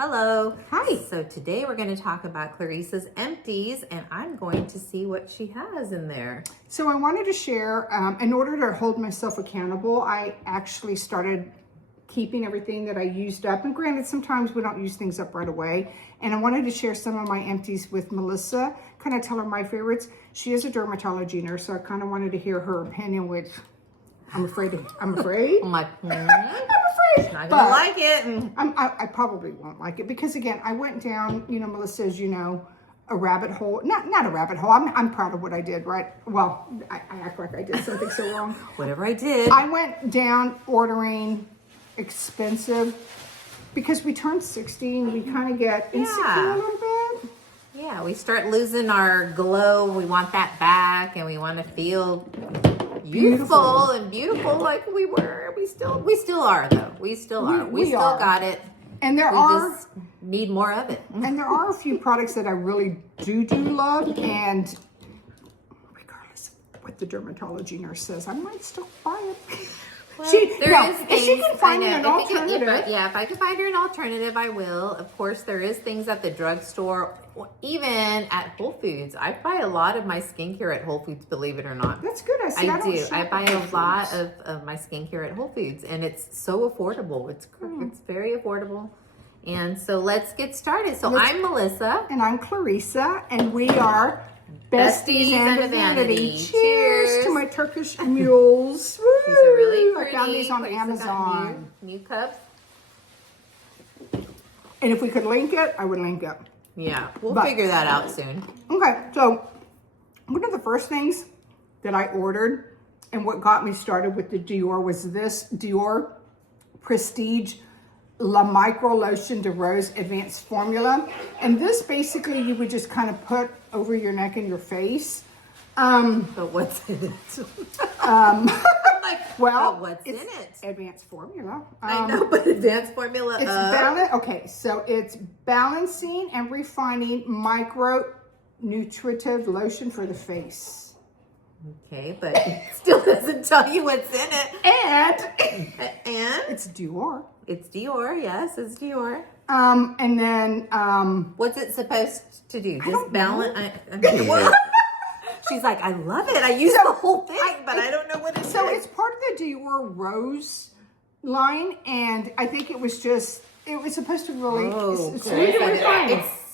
Hello. Hi. So today we're going to talk about Clarissa's Empties, and I'm going to see what she has in there. So I wanted to share, in order to hold myself accountable, I actually started keeping everything that I used up. And granted, sometimes we don't use things up right away. And I wanted to share some of my empties with Melissa, kind of tell her my favorites. She is a dermatology nurse, so I kind of wanted to hear her opinion, which I'm afraid. I'm like, I'm afraid. She's not going to like it. I probably won't like it because, again, I went down, Melissa, as you know, a rabbit hole. Not a rabbit hole. I'm proud of what I did, right? Well, I act like I did something so wrong. Whatever I did. I went down ordering expensive because we turned 60 and we kind of get insecure a little bit. Yeah, we start losing our glow. We want that back, and we want to feel beautiful and beautiful like we were. We still are, though. We still are. We still got it. And we just need more of it. And there are a few products that I really do love, and regardless of what the dermatology nurse says, I might still buy it. Well, if she can find me an alternative. If I can find her an alternative, I will. Of course, there is things at the drugstore, even at Whole Foods. I buy a lot of my skincare at Whole Foods, believe it or not. That's good. I do. I buy a lot of my skincare at Whole Foods, and it's so affordable. It's very affordable. And so let's get started. So I'm Melissa. And I'm Clarissa, and we are Besties and a Vanity. Cheers to my Turkish mules. These are really pretty. I found these on Amazon. New cups. And if we could link it, I would link it. Yeah, we'll figure that out soon. Okay, so one of the first things that I ordered and what got me started with the Dior was this Dior Prestige La Micro Lotion de Rose Advanced Formula. And this basically you would just kind of put over your neck and your face. But what's in it? What's in it? Advanced formula. I know, but advanced formula. So it's balancing and refining micro nutritive lotion for the face. Okay, but it still doesn't tell you what's in it. And it's Dior. It's Dior. Yes, it's Dior. And then what's it supposed to do? Just balance. She's like, I love it. I use the whole thing, but I don't know what it is. So it's part of the Dior Rose line, and I think it was supposed to really. It's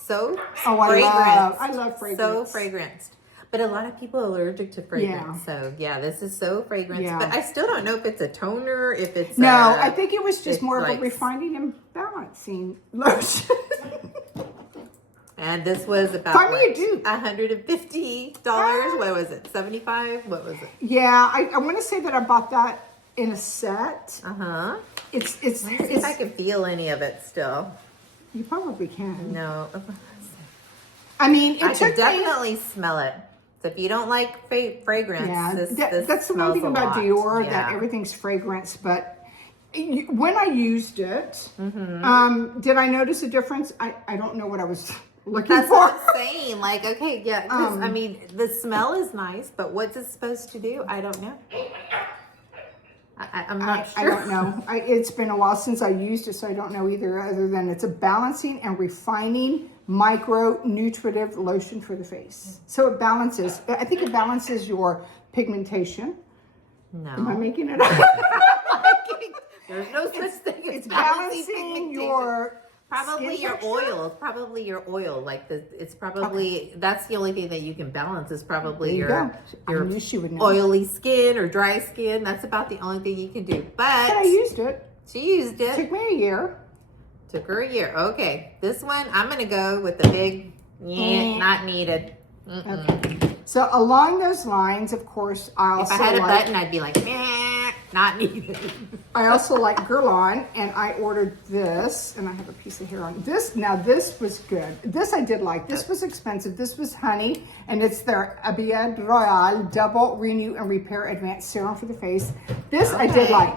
so fragrant. I love fragrance. So fragranced. But a lot of people are allergic to fragrance. Yeah. So yeah, this is so fragrant. Yeah. But I still don't know if it's a toner, if it's I think it was just more of a refining and balancing lotion. And this was about $150. What was it? $75? What was it? Yeah, I want to say that I bought that in a set. It's Let's see if I can feel any of it still. You probably can. No. I mean, I can definitely smell it. So if you don't like fragrance, that's the one thing about Dior, that everything's fragrance. But when I used it, did I notice a difference? I don't know what I was looking for. What I'm saying. Like, okay, yeah. I mean, the smell is nice, but what's it supposed to do? I don't know. I'm not sure. I don't know. It's been a while since I used it, so I don't know either, other than it's a balancing and refining micro nutritive lotion for the face. So it balances. I think it balances your pigmentation. No. Am I making it up? There's no such thing. It's balancing your probably your oil. Probably your oil. Like it's probably that's the only thing that you can balance is probably your oily skin or dry skin. That's about the only thing you can do. But I used it. She used it. Took me a year. Took her a year. Okay. This one, I'm going to go with the big, not needed. Okay. So along those lines, of course, if I had a button, I'd be like, not needed. I also like Guerlain, and I ordered this, and I have a piece of hair on this. Now, this was good. This I did like. This was expensive. This was honey, and it's their Abiad Royal Double Renew and Repair Advanced Serum for the face. This I did like.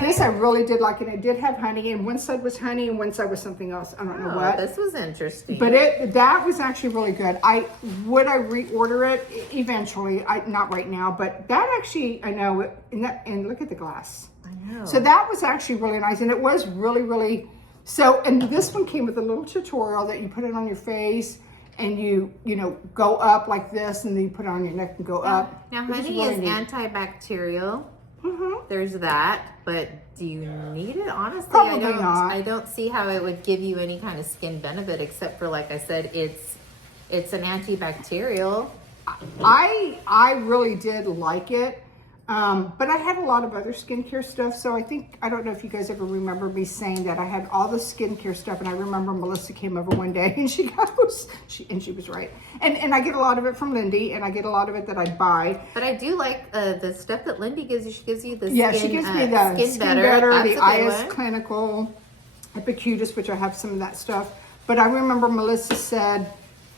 This I really did like, and it did have honey, and one side was honey, and one side was something else. I don't know what. This was interesting. But that was actually really good. Would I reorder it eventually? Not right now, but that actually, I know, and look at the glass. I know. So that was actually really nice, and it was really, really So, and this one came with a little tutorial that you put it on your face and you go up like this and then you put it on your neck and go up. Now, honey is antibacterial. There's that, but do you need it? Honestly, Probably not. I don't see how it would give you any kind of skin benefit except for, like I said, it's an antibacterial. I really did like it. But I had a lot of other skincare stuff. So I don't know if you guys ever remember me saying that I had all the skincare stuff. And I remember Melissa came over one day and she was right. And I get a lot of it from Lindy and I get a lot of it that I buy. But I do like the stuff that Lindy gives you. She gives you the she gives me the Skin Better, the IS Clinical, Epicutis, which I have some of that stuff. But I remember Melissa said,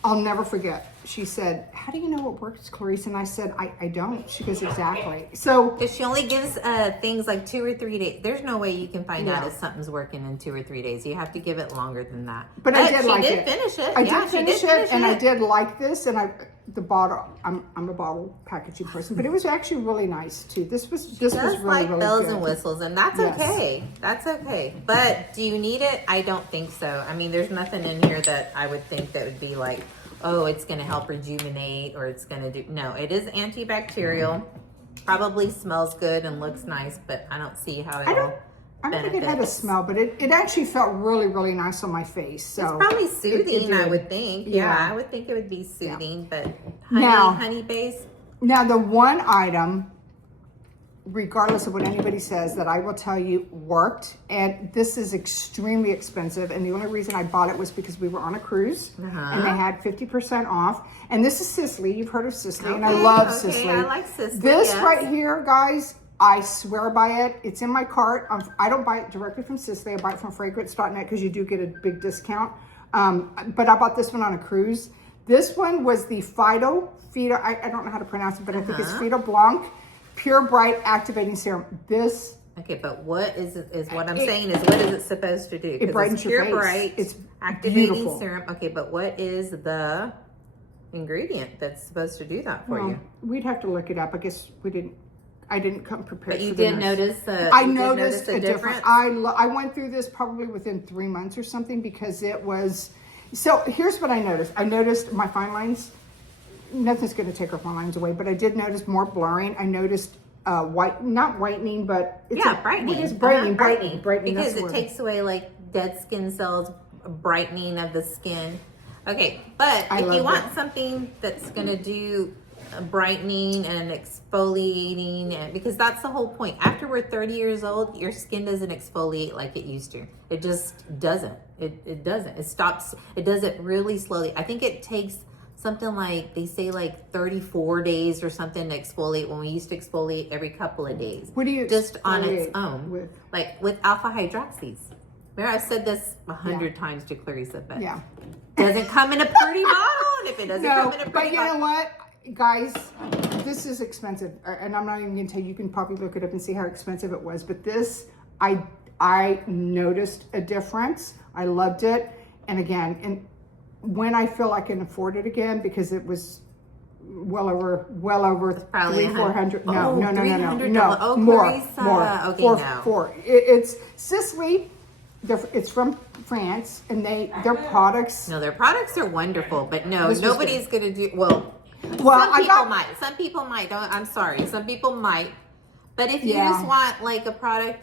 I'll never forget. She said, how do you know what works, Clarissa? And I said, I don't. She goes, exactly. So if she only gives things like 2 or 3 days, there's no way you can find out if something's working in 2 or 3 days. You have to give it longer than that. But I did like it. Finish it. I did finish it, and I did like this. And the bottle. I'm a bottle packaging person, but it was actually really nice too. This was really like really bells good. And whistles, and that's okay. That's okay. But do you need it? I don't think so. I mean, there's nothing in here that I would think that would be like, oh, it's going to help rejuvenate or it's going to do. No, it is antibacterial. Probably smells good and looks nice, but I don't see how it'll I don't think it had a smell, but it actually felt really, really nice on my face. So it's probably soothing, I would think. Yeah, I would think it would be soothing, but honey base. Now, the one item, regardless of what anybody says, that I will tell you worked, and this is extremely expensive, and the only reason I bought it was because we were on a cruise, and they had 50% off, and this is Sicily. You've heard of Sicily, and I love Sicily. I like Sicily, This right here, guys, I swear by it. It's in my cart. I don't buy it directly from Sicily. I buy it from fragrance.net because you do get a big discount, but I bought this one on a cruise. This one was the I don't know how to pronounce it, but I think it's Fido Blanc Pure Bright Activating Serum. This. Okay, but what is what I'm saying is, what is it supposed to do? It brightens your face. Bright, it's activating beautiful. serum. Okay, but what is the ingredient that's supposed to do that for you? We'd have to look it up. I guess I didn't come prepared. But you for did this. notice. I noticed a difference. I went through this probably within 3 months or something because it was. So here's what I noticed. I noticed my fine lines. Nothing's going to take our fine lines away, but I did notice more blurring. I noticed not whitening, but it's brightening. It is brightening. Because it takes away like dead skin cells, brightening of the skin. Okay, but if you want something that's going to do brightening and exfoliating, and because that's the whole point. After we're 30 years old, your skin doesn't exfoliate like it used to. It just doesn't. It doesn't. It stops. It does it really slowly. I think it takes something like, they say like 34 days or something to exfoliate, when we used to exfoliate every couple of days. What do you just on its own? Like with alpha hydroxys. Remember, I've said this 100 times to Clarissa, but doesn't come in a pretty bottle. And if it doesn't come in a pretty bottle. But you know what, guys, this is expensive. And I'm not even going to tell you. You can probably look it up and see how expensive it was. But this, I noticed a difference. I loved it. And again, when I feel I can afford it again, because it was well over $300-400. No, Oh, more. Clarissa. Okay, four. It's Sicily. It's from France, and their products. No, their products are wonderful, but nobody's gonna do well. Some people might. I'm sorry. Some people might. But if you just want like a product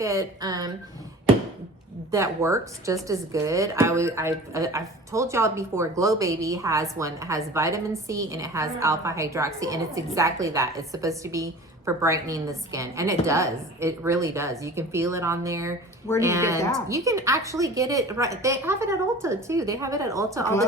that works just as good, I've told y'all before, Glow Baby has one. It has vitamin C and it has alpha hydroxy, and it's exactly that. It's supposed to be for brightening the skin, and it does. It really does. You can feel it on there. Where do you get that? You can actually get it right. They have it at Ulta too. They have it at Ulta. All the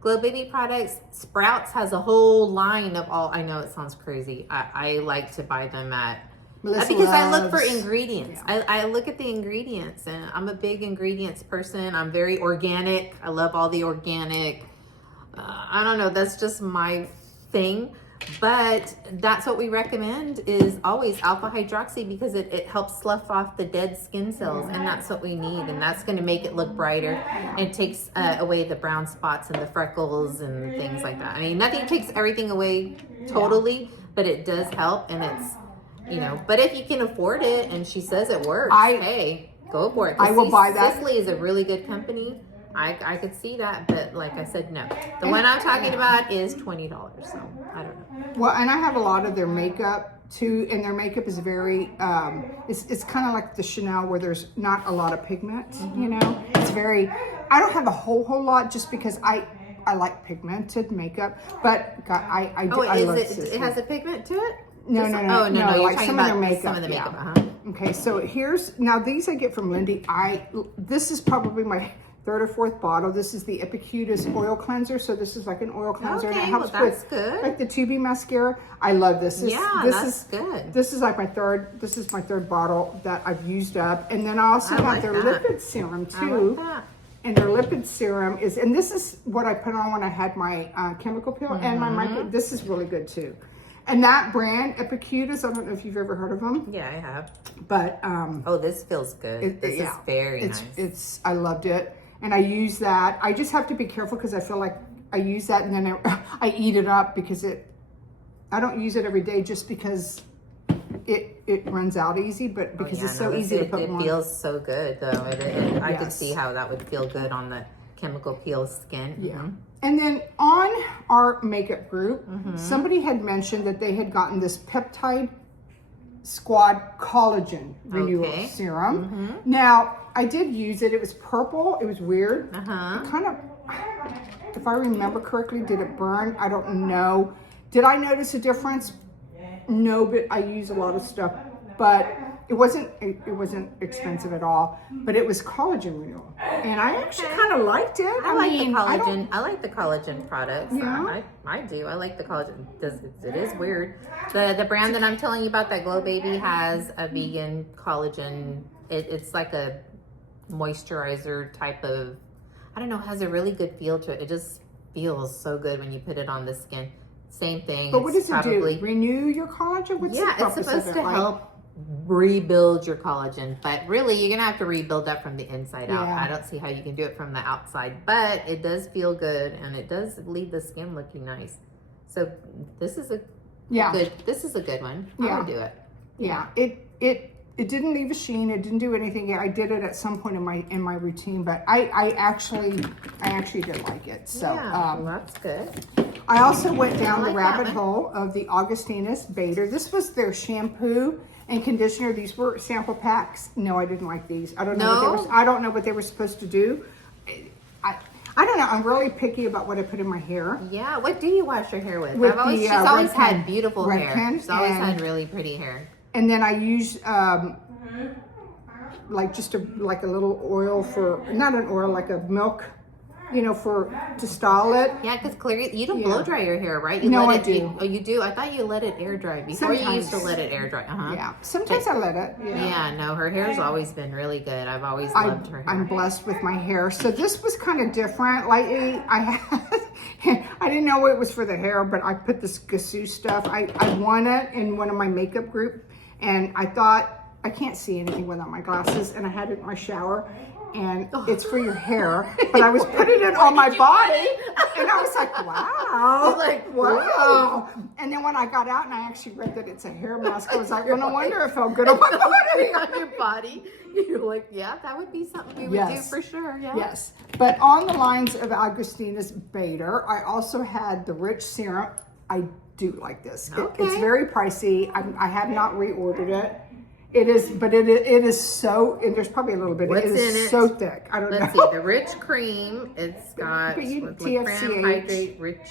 Glow Baby products. Sprouts has a whole line of all. I know it sounds crazy. I like to buy them at. Because I look for ingredients. Yeah. I look at the ingredients, and I'm a big ingredients person. I'm very organic. I love all the organic. I don't know. That's just my thing. But that's what we recommend, is always alpha hydroxy, because it helps slough off the dead skin cells, and that's what we need, and that's going to make it look brighter. It takes away the brown spots and the freckles and things like that. I mean, nothing takes everything away totally, but it does help, and it's, but if you can afford it, and she says it works, go for it. I will buy that. Sisley is a really good company. I could see that, but like I said, no. The one I'm talking about is $20, so I don't know. Well, and I have a lot of their makeup too, and their makeup is very, it's kind of like the Chanel where there's not a lot of pigment, you know? It's very, I don't have a whole lot just because I like pigmented makeup, but I love Sisley. It has a pigment to it? No. Oh, no, you're like talking some of about their makeup. some of the makeup, Okay, so now these I get from Lindy. This is probably my third or fourth bottle. This is the Epicurious oil cleanser. So this is like an oil cleanser, and it helps with good. like the 2B mascara. I love this. That's good. This is like my third. This is my third bottle that I've used up, and then I also got their lipid serum too. I like that. And their lipid serum is, and this is what I put on when I had my chemical peel and my micro. This is really good too. And that brand, Epicurious, I don't know if you've ever heard of them. Yeah, I have. But oh, this feels good. This is very nice. I loved it, and I use that. I just have to be careful because I feel like I use that and then I eat it up because I don't use it every day just because it runs out easy, but because it's so easy to put on. It feels so good though. I could see how that would feel good on the chemical peel skin. Yeah. And then on our makeup group, somebody had mentioned that they had gotten this Peptide Squad Collagen Renewal Serum. Now, I did use it. It was purple. It was weird. It kind of, if I remember correctly, did it burn? I don't know. Did I notice a difference? No, but I use a lot of stuff. But it wasn't expensive at all, but it was collagen renewal, and I actually kind of liked it. I like the collagen. I like the collagen products. Yeah, I do. I like the collagen. It is weird. The brand that I'm telling you about, that Glow Baby, has a vegan collagen. It's like a moisturizer type of. I don't know. Has a really good feel to it. It just feels so good when you put it on the skin. Same thing. But what does it do? Renew your collagen? What's the purpose it's supposed of it? to help rebuild your collagen, but really you're gonna have to rebuild that from the inside out. I don't see how you can do it from the outside, but it does feel good and it does leave the skin looking nice. So this is a good one. I'll do it. It didn't leave a sheen. It didn't do anything. I did it at some point in my routine, but I actually did like it. So that's good. I also went down the rabbit hole of the Augustinus Bader. This was their shampoo and conditioner. These were sample packs. No, I didn't like these. I don't know what they were supposed to do. I don't know. I'm really picky about what I put in my hair. Yeah. What do you wash your hair with? She's always had beautiful hair. She's always had really pretty hair. And then I use like just like a little oil for, not an oil, like a milk, to style it. Yeah, because Clarissa, you don't blow dry your hair, right? I do. Oh, you do? I thought you let it air dry before. Sometimes. You used to let it air dry. Yeah, sometimes I let it. Yeah, no, her hair's always been really good. I've always loved her hair. I'm blessed with my hair. So this was kind of different. Lately, I didn't know it was for the hair, but I put this Gassou stuff. I won it in one of my makeup group, and I thought, I can't see anything without my glasses, and I had it in my shower. And it's for your hair, but I was putting it on my body, and I was like, wow. And then when I got out and I actually read that it's a hair mask, I was like, well, no wonder it felt good on my body. On your body. You're like, yeah, that would be something we would do for sure. Yeah. Yes. But on the lines of Augustinus Bader, I also had the Rich Serum. I do like this. It's very pricey. I have not reordered it. It is, but it is so, and there's probably a little bit. What's in it? So thick. I don't know. Let's see, the rich cream. It's got TFCH. hydrate, rich.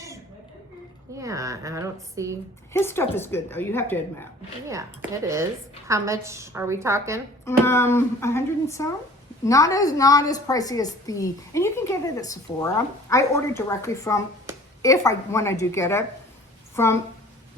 Yeah, and I don't see. His stuff is good though. You have to admit. Yeah, it is. How much are we talking? 100 and some. Not as pricey as and you can get it at Sephora. I ordered directly from, when I do get it,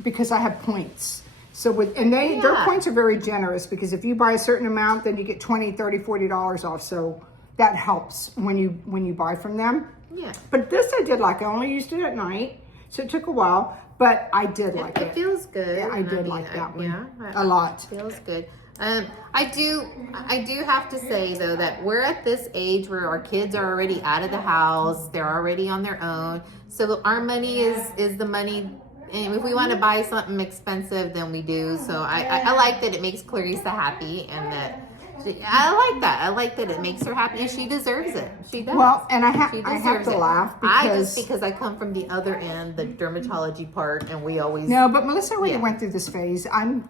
because I have points. So their points are very generous, because if you buy a certain amount, then you get $20, $30, $40 off. So that helps when you buy from them. Yeah. But this I did like. I only used it at night, so it took a while, but I did like it. It feels good. Yeah, I did like that one a lot. It feels good. I do have to say though that we're at this age where our kids are already out of the house. They're already on their own. So our money is the money. And if we want to buy something expensive, then we do. So I like that it makes Clarissa happy, and that I like that. I like that it makes her happy. And she deserves it. She does. Well, and I have to it. laugh because because I come from the other end, the dermatology part, and we always no. But Melissa already went through this phase. I'm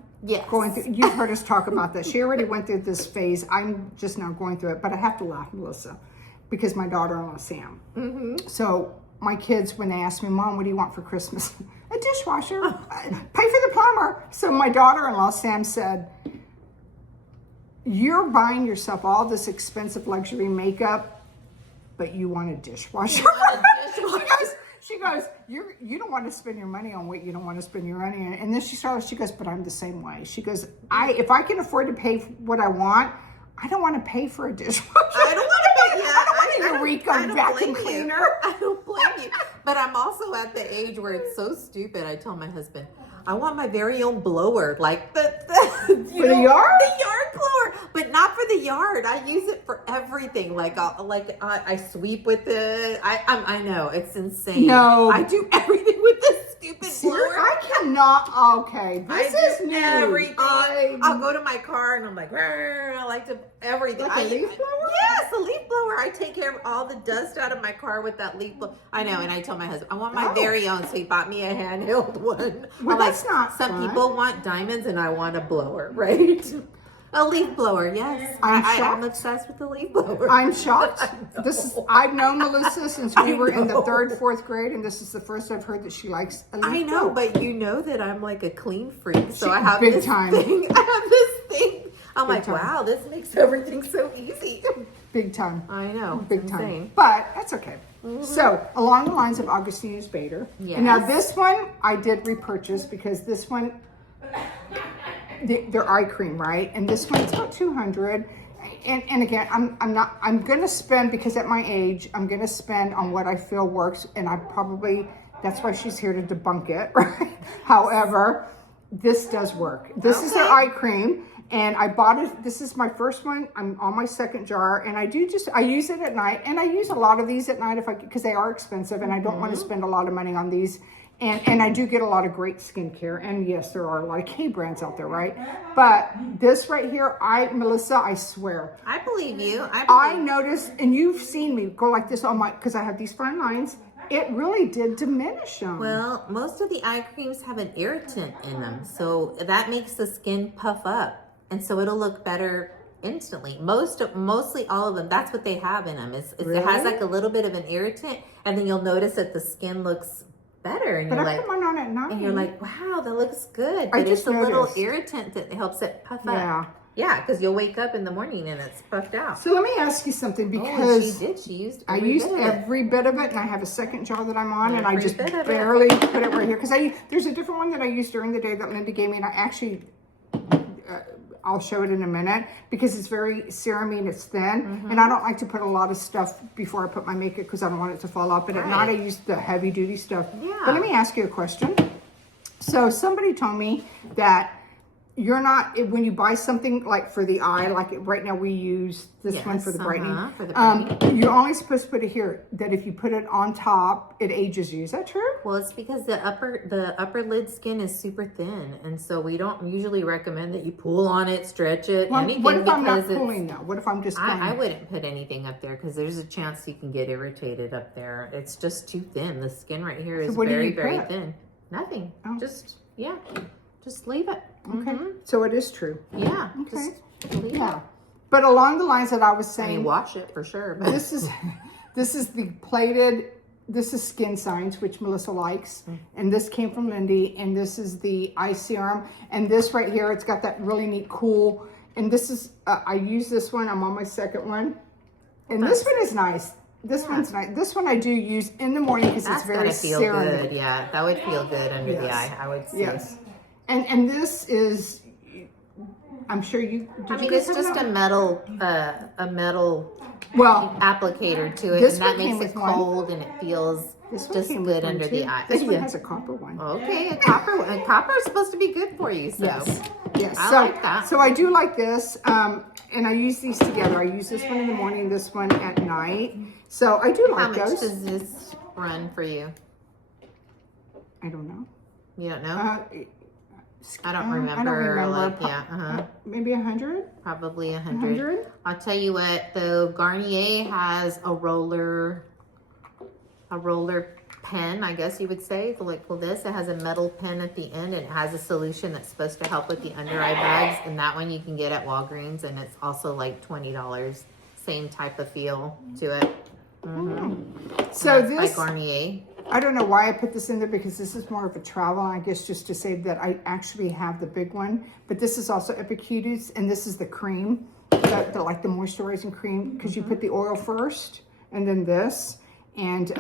going through. You've heard us talk about that. She already went through this phase. I'm just now going through it. But I have to laugh, Melissa, because my daughter-in-law Sam. Mm-hmm. So my kids, when they ask me, Mom, what do you want for Christmas? A dishwasher. Pay for the plumber. So my daughter-in-law Sam said, you're buying yourself all this expensive luxury makeup, but you want a dishwasher. She goes, you don't want to spend your money on what you don't want to spend your money on. And then she goes, but I'm the same way. She goes, if I can afford to pay what I want, I don't want to pay for a dishwasher. I don't want to pay. I don't want a Eureka vacuum cleaner. I don't blame you. But I'm also at the age where it's so stupid. I tell my husband, I want my very own blower, like the yard? The yard blower, but not for the yard. I use it for everything. I sweep with it. I know it's insane. No, I do everything with this stupid blower. I cannot. Okay, this is new. Everything. I'll go to my car and I'm like, I like to everything. Like a leaf blower? Yes, a leaf blower. I take care of all the dust out of my car with that leaf blower. I know, and I tell my husband, I want my very own. So he bought me a handheld one. Well, that's not some fun. people want diamonds, and I want a blower, right? A leaf blower, yes. I'm obsessed with the leaf blower. I'm shocked. I've known Melissa since we were in the 3rd, 4th grade, and this is the first I've heard that she likes a leaf blower. But you know that I'm like a clean freak, so I have big this time. thing. I have this thing. I'm big like, time. Wow, this makes everything so easy. Big time. I know. Big time. But that's okay. Mm-hmm. So, along the lines of Augustinus Bader. Yes. And now this one I did repurchase because this one, they're eye cream, right? And this one's about $200. And again, I'm going to spend, because at my age, I'm going to spend on what I feel works. And that's why she's here to debunk it, right? However, this does work. This is their eye cream. And I bought it. This is my first one. I'm on my 2nd jar, and I use it at night. And I use a lot of these at night because they are expensive, and I don't want to spend a lot of money on these. And I do get a lot of great skincare. And yes, there are a lot of K brands out there, right? But this right here, Melissa, I swear. I believe you. I noticed, and you've seen me go like this because I have these fine lines. It really did diminish them. Well, most of the eye creams have an irritant in them, so that makes the skin puff up. And so it'll look better instantly. Mostly all of them, that's what they have in them. Really? It has like a little bit of an irritant, and then you'll notice that the skin looks better. And I put mine on at night. And you're like, wow, that looks good. But it's a little irritant that helps it puff up. Yeah, because you'll wake up in the morning and it's puffed out. So let me ask you something, because she used every bit of it, and I have a 2nd jar that I'm on, and I just barely put it right here. Because there's a different one that I used during the day that Linda gave me, and I actually... I'll show it in a minute, because it's very cerumy and it's thin, and I don't like to put a lot of stuff before I put my makeup because I don't want it to fall off. But at night I use the heavy duty stuff. Yeah. But let me ask you a question. So somebody told me that you're not, when you buy something like for the eye, like right now we use this one for the brightening. You're only supposed to put it here, that if you put it on top, it ages you. Is that true? Well, it's because the upper lid skin is super thin, and so we don't usually recommend that you pull on it, stretch it, anything. What if I'm not pulling though? What if I'm just pulling? I wouldn't put anything up there because there's a chance you can get irritated up there. It's just too thin. The skin right here is very, very thin. Nothing. Oh. Just leave it. Okay. So it is true. Yeah. Okay. Just leave it. But along the lines that I was saying, I mean, wash it for sure. But. This is the plated. This is Skin Science, which Melissa likes, and this came from Lindy. And this is the eye serum. And this right here, it's got that really neat cool. And this is I use this one. I'm on my 2nd one, and this one is nice. This one's nice. This one I do use in the morning because it's very serum. Good. Yeah, that would feel good under the eye. I would say. Yes. And this is, I'm sure you. It's just a metal applicator to it, and that makes it cold and it feels just good under the eye. This one has a copper one. Okay, a copper one. Copper is supposed to be good for you. So. Yes. I like that. So I do like this, and I use these together. I use this one in the morning, this one at night. So I do like those. How much does this run for you? I don't know. You don't know? I don't remember. Like, yeah, maybe 100. Probably 100. I'll tell you what, though, Garnier has a roller pen, I guess you would say, like this. It has a metal pen at the end, and it has a solution that's supposed to help with the under eye bags. And that one you can get at Walgreens, and it's also like $20. Same type of feel to it. So this by Garnier. I don't know why I put this in there, because this is more of a travel, I guess, just to say that I actually have the big one. But this is also Epicurious, and this is the cream, like the moisturizing cream, because you put the oil first, and then this. And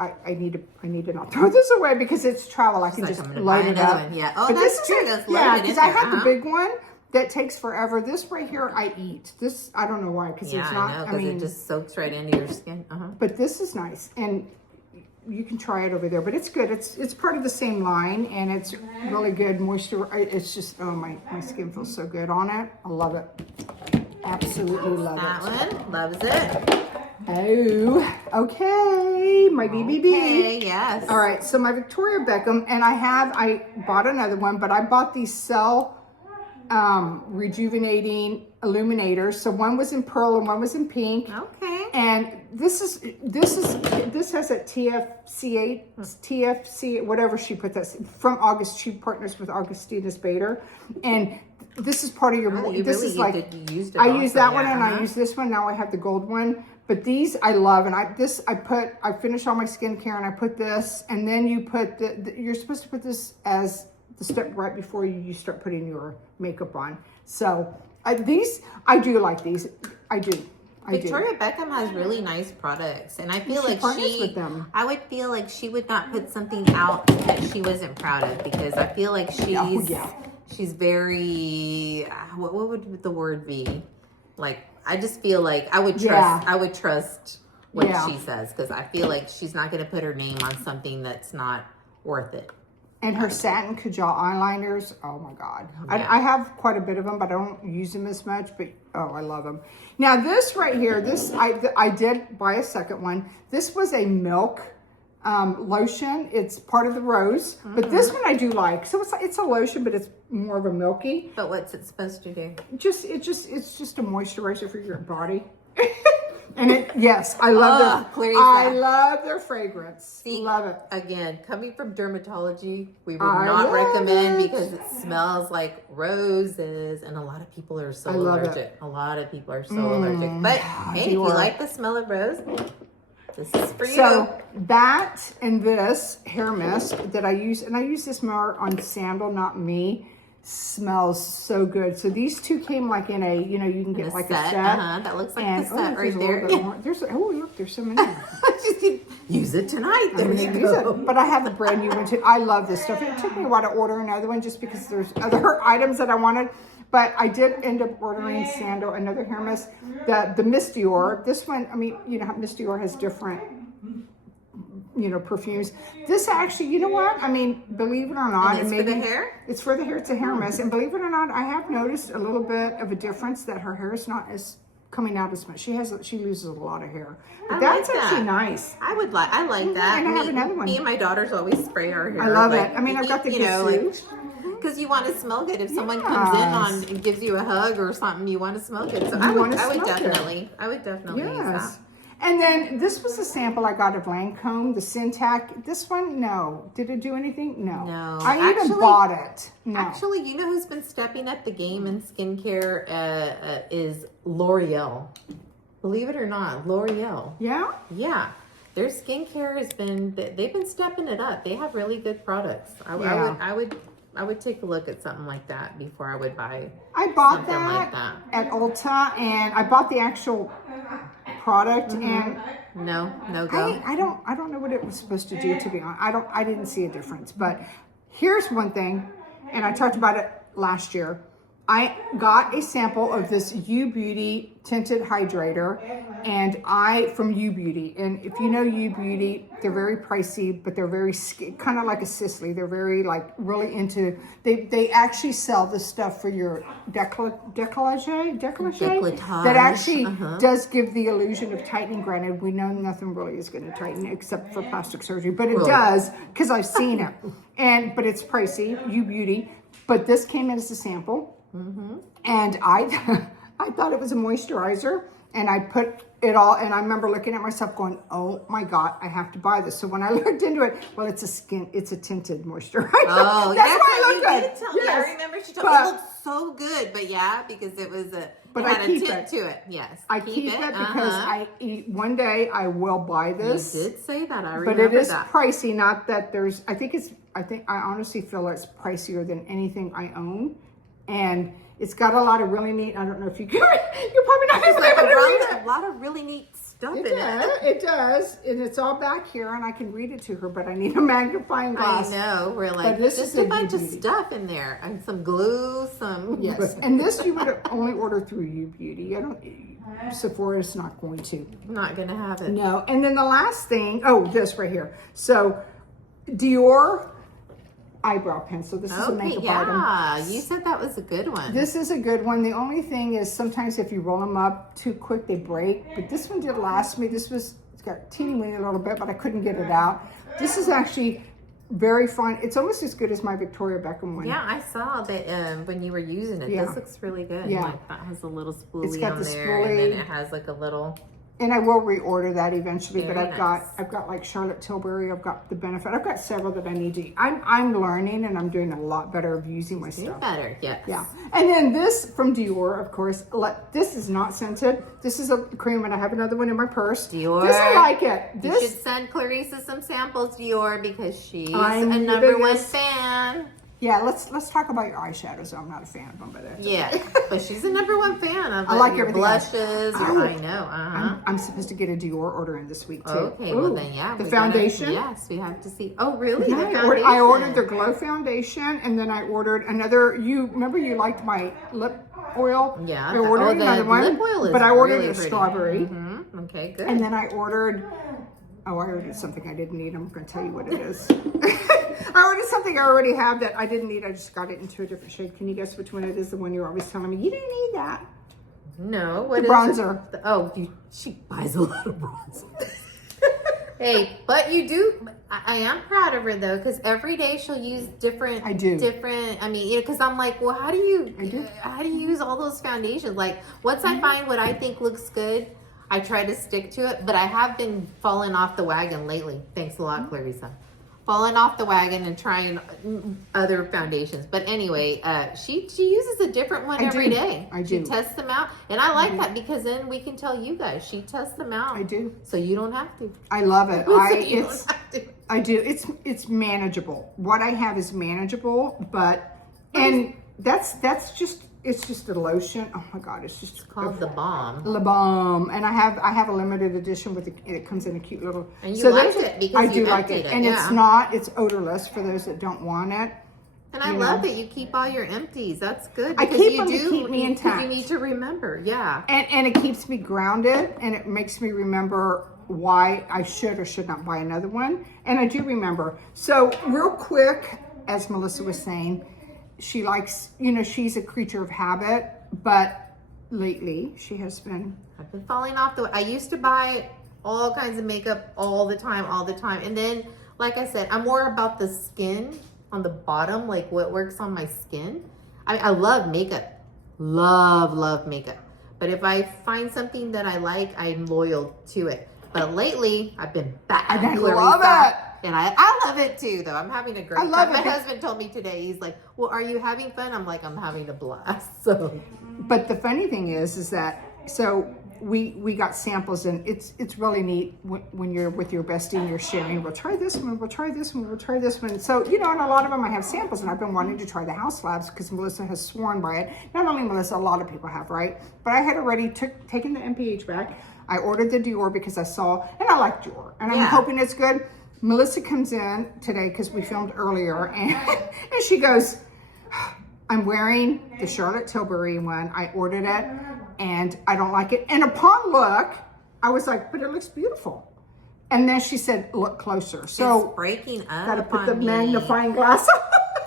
I need to not throw this away because it's travel. I can just load it up. Yeah. Oh, but that's true. Because I have the big one that takes forever. This right here, I eat. This, I don't know why, because it's not. I mean, it just soaks right into your skin. But this is nice, and you can try it over there. But it's good. It's part of the same line, and it's really good moisture. It's just, oh, my skin feels so good on it. I love it. Absolutely love it. That one loves it. Oh, okay, my BBB. Okay, yes. All right, so my Victoria Beckham, and I bought another one, but I bought these Cell Rejuvenating Illuminators. So one was in pearl and one was in pink. Okay. And this has a TFC, whatever she put that from August. She partners with Augustinus Bader, and this is part of your. This is like I used that one, and I used this one. Now I have the gold one. But these I love, and I finish all my skincare, and I put this, and then you put you're supposed to put this as the step right before you start putting your makeup on. So I do like these. I do. Victoria Beckham has really nice products, and I feel like I would feel like she would not put something out that she wasn't proud of, because I feel like she's very, what would the word be? Like, I just feel like I would trust what she says, because I feel like she's not going to put her name on something that's not worth it. And her satin Kajal eyeliners, oh my God. Yeah. I have quite a bit of them, but I don't use them as much, but oh, I love them. Now this right here, I did buy a second one. This was a milk lotion. It's part of the rose, but this one I do like. So it's a lotion, but it's more of a milky. But what's it supposed to do? It's just a moisturizer for your body. And yes, I love I love their fragrance. See, love it. Again, coming from dermatology, we would not recommend because it smells like roses, and a lot of people are so allergic. A lot of people are so allergic. But hey, if you like the smell of rose, this is for you. So that and this hair mist that I use, and I use this more on Sandal, not me, smells so good. So these two came like in a, you can get like a set. That looks like the set right there. Look, there's so many. Use it tonight. There you go. But I have a brand new one too. I love this stuff. It took me a while to order another one just because there's other items that I wanted. But I did end up ordering Sandal, another hair mist. The Miss Dior. This one, I mean, Miss Dior has different, perfumes. This actually, you know what? I mean, believe it or not, and it's for the hair? It's for the hair. It's a hair mist. And believe it or not, I have noticed a little bit of a difference that her hair is not as coming out as much. She loses a lot of hair. But that's actually nice. I like that. And I have another one. Me and my daughters always spray our hair. I love it. I mean, I've got the suit. Because you want to smell good. If someone comes in and gives you a hug or something, you want to smell good. So I would definitely use that. And then this was a sample I got of Lancome, the Syntac. This one, no. Did it do anything? No. No. I even bought it. No. Actually, you know who's been stepping up the game in skincare is L'Oreal. Believe it or not, L'Oreal. Yeah? Yeah. Their skincare they've been stepping it up. They have really good products. I would take a look at something like that before I would buy. I bought that at Ulta, and I bought the actual product, and no go. I don't know what it was supposed to do, to be honest. I didn't see a difference. But here's one thing, and I talked about it last year. I got a sample of this U Beauty tinted hydrator, and from U Beauty. And if you know U Beauty, they're very pricey, but they're very kind of like a Sisley. They're very like really into. They actually sell this stuff for your décolletage. That actually does give the illusion of tightening. Granted, we know nothing really is going to tighten except for plastic surgery, but it does because I've seen it. But it's pricey, U Beauty. But this came in as a sample. And I thought it was a moisturizer, and I put it all, and I remember looking at myself going, oh my God, I have to buy this. So when I looked into it, well, it's a tinted moisturizer. Oh, that's why I looked good. Yes. I remember she told me it looked so good, but yeah, because it was it had a tint to it. Yes, I keep it because one day I will buy this. You did say that. I remember that. But it is pricey. Not that I honestly feel it's pricier than anything I own. And it's got a lot of really neat, I don't know if you're probably not able to read it. A lot of really neat stuff in it. It does. And it's all back here, and I can read it to her, but I need a magnifying glass. I know, we're like, just a bunch of stuff in there. And some glue, Yes, and this you would only order through U Beauty. Sephora's not going to. Not going to have it. No. And then the last thing, this right here. So, Dior eyebrow pencil. This is a makeup item. Yeah, you said that was a good one. This is a good one. The only thing is sometimes if you roll them up too quick, they break. But this one did last me. It's got teeny weeny a little bit, but I couldn't get it out. This is actually very fun. It's almost as good as my Victoria Beckham one. Yeah, I saw that when you were using it. Yeah. This looks really good. Yeah. Like, that has a little spoolie it's got on the there, spoolie. and then it has like a little... And I will reorder that eventually, but I've nice. got like Charlotte Tilbury. I've got the Benefit. I've got several that I need to. I'm learning, and I'm doing a lot better of using my stuff. Better, yes. Yeah. And then this from Dior, of course. This is not scented. This is a cream, and I have another one in my purse. Dior. This I like it. You should send Clarissa some samples, Dior, because she's a number one fan. Yeah, let's talk about your eyeshadows. I'm not a fan of them, but but she's a number one fan of I like your blushes. I know. I'm supposed to get a Dior order in this week too. Okay, well then the foundation. Yes, we have to see. Oh, really? I ordered the Glow foundation, and then I ordered another. Remember you liked my lip oil? Yeah. I ordered another one, lip oil is but I ordered really a pretty. strawberry. Okay, good. And then I ordered. I ordered something I didn't need. I'm going to tell you what it is. I ordered something I already have that I didn't need. I just got it into a different shade. Can you guess which one it is? The one you're always telling me you didn't need that. No, what the is bronzer. It? She buys a lot of bronzer. Hey, but you do. I am proud of her though, because every day she'll use different. I do. Different. I mean, because I'm like, well, how do you use all those foundations? Like, once I find what I think looks good, I try to stick to it. But I have been falling off the wagon lately. Thanks a lot, Clarissa. Falling off the wagon and trying other foundations. But anyway, she uses a different one every day. I do. She tests them out. And I like that because then we can tell you guys. She tests them out. I do. So you don't have to. I love it. I do. It's manageable. What I have is manageable, and that's just it's just a lotion. Oh my God, it's called the Balm. Le Balm, and I have a limited edition with it comes in a cute little. And you like it because I do like it, and it's odorless for those that don't want it. And I love that you keep all your empties. That's good. I keep them to keep me intact. You need to remember, and it keeps me grounded, and it makes me remember why I should or should not buy another one. And I do remember. So real quick, as Melissa was saying, she likes, she's a creature of habit, but lately I've been falling off I used to buy all kinds of makeup all the time. And then, like I said, I'm more about the skin on the bottom, like what works on my skin. I love makeup. Love makeup. But if I find something that I like, I'm loyal to it. But lately, I've been back. I love it. And I love it too, though. I'm having a great time. My husband told me today, he's like, well, are you having fun? I'm like, I'm having a blast. So, but the funny thing is that, so we got samples, and it's really neat when you're with your bestie and you're sharing, we'll try this one, we'll try this one, we'll try this one. So, and a lot of them I have samples, and I've been wanting to try the House Labs because Melissa has sworn by it. Not only Melissa, a lot of people have, right? But I had already taken the MPH back. I ordered the Dior because I saw, and I like Dior, and I'm hoping it's good. Melissa comes in today because we filmed earlier, and she goes, I'm wearing the Charlotte Tilbury one. I ordered it and I don't like it. And upon look, I was like, but it looks beautiful. And then she said, look closer. So it's breaking up. Gotta put the magnifying glass on.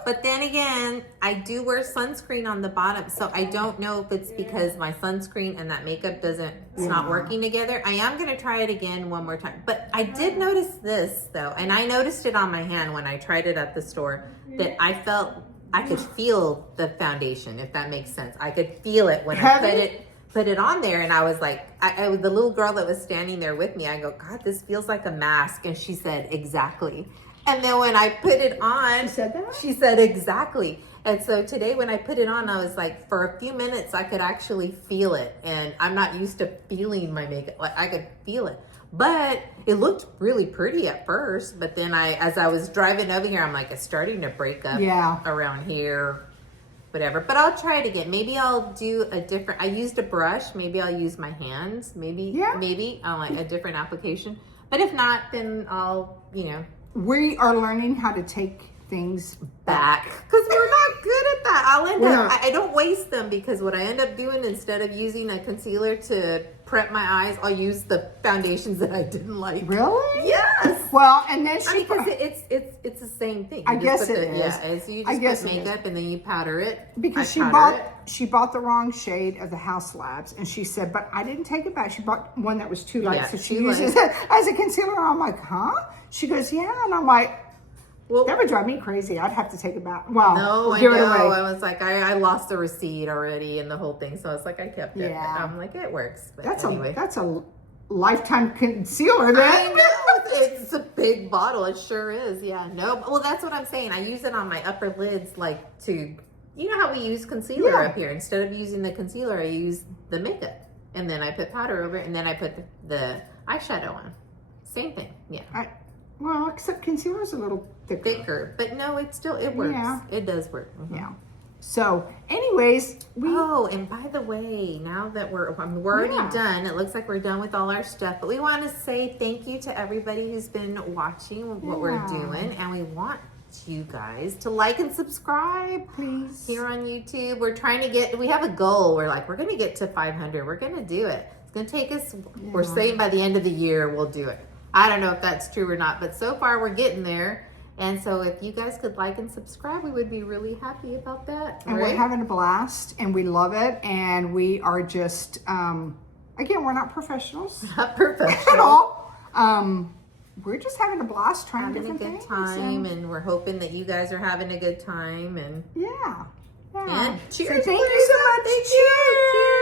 But then again, I do wear sunscreen on the bottom, so I don't know if it's because my sunscreen and that makeup it's not working together. I am going to try it again one more time. But I did notice this, though, and I noticed it on my hand when I tried it at the store, that I felt I could feel the foundation, if that makes sense. I could feel it when I put it on there, and I was like, the little girl that was standing there with me, I go, God, this feels like a mask. And she said, exactly. And then when I put it on, She said that? She said exactly. And so today when I put it on, I was like, for a few minutes, I could actually feel it. And I'm not used to feeling my makeup. Like, I could feel it. But it looked really pretty at first. But then as I was driving over here, I'm like, it's starting to break up around here, whatever. But I'll try it again. Maybe I'll do I used a brush. Maybe I'll use my hands. Maybe I'll like a different application. But if not, then I'll, We are learning how to take things back because we're not good at that. I'll end up, I don't waste them because what I end up doing instead of using a concealer to prep my eyes, I'll use the foundations that I didn't like. Really? Yes. Well, and then because it's the same thing. I guess it is. Yeah, so you just put makeup and then you powder it. Because she bought the wrong shade of the House Labs, and she said, but I didn't take it back. She bought one that was too light, so she uses it as a concealer. I'm like, huh? She goes, yeah, and I'm like, well, that would drive me crazy. I'd have to take it back. Well, no, give I know. It away. I was like, I lost the receipt already and the whole thing, so I was like, I kept it. Yeah. I'm like, it works. But that's anyway. that's a lifetime concealer. Then I know it's a big bottle. It sure is. Yeah. No. Well, that's what I'm saying. I use it on my upper lids, like to, how we use concealer up here. Instead of using the concealer, I use the makeup, and then I put powder over it, and then I put the eyeshadow on. Same thing. Yeah. Well, except concealer's a little thicker. But no, it works. Yeah. It does work. Mm-hmm. Yeah. So, anyways, and by the way, now that we're already done, it looks like we're done with all our stuff. But we want to say thank you to everybody who's been watching what we're doing, and we want you guys to like and subscribe, please, here on YouTube. We're trying to we have a goal. We're going to get to 500. We're going to do it. It's going to take us. We're saying by the end of the year we'll do it. I don't know if that's true or not, but so far we're getting there. And so if you guys could like and subscribe, we would be really happy about that. And we're having a blast, and we love it. And we are just, again, we're not professionals. Not professional. At all. We're just having a blast trying different things. Having a good time, and we're hoping that you guys are having a good time. And yeah. And cheers. So thank you so much. Cheers.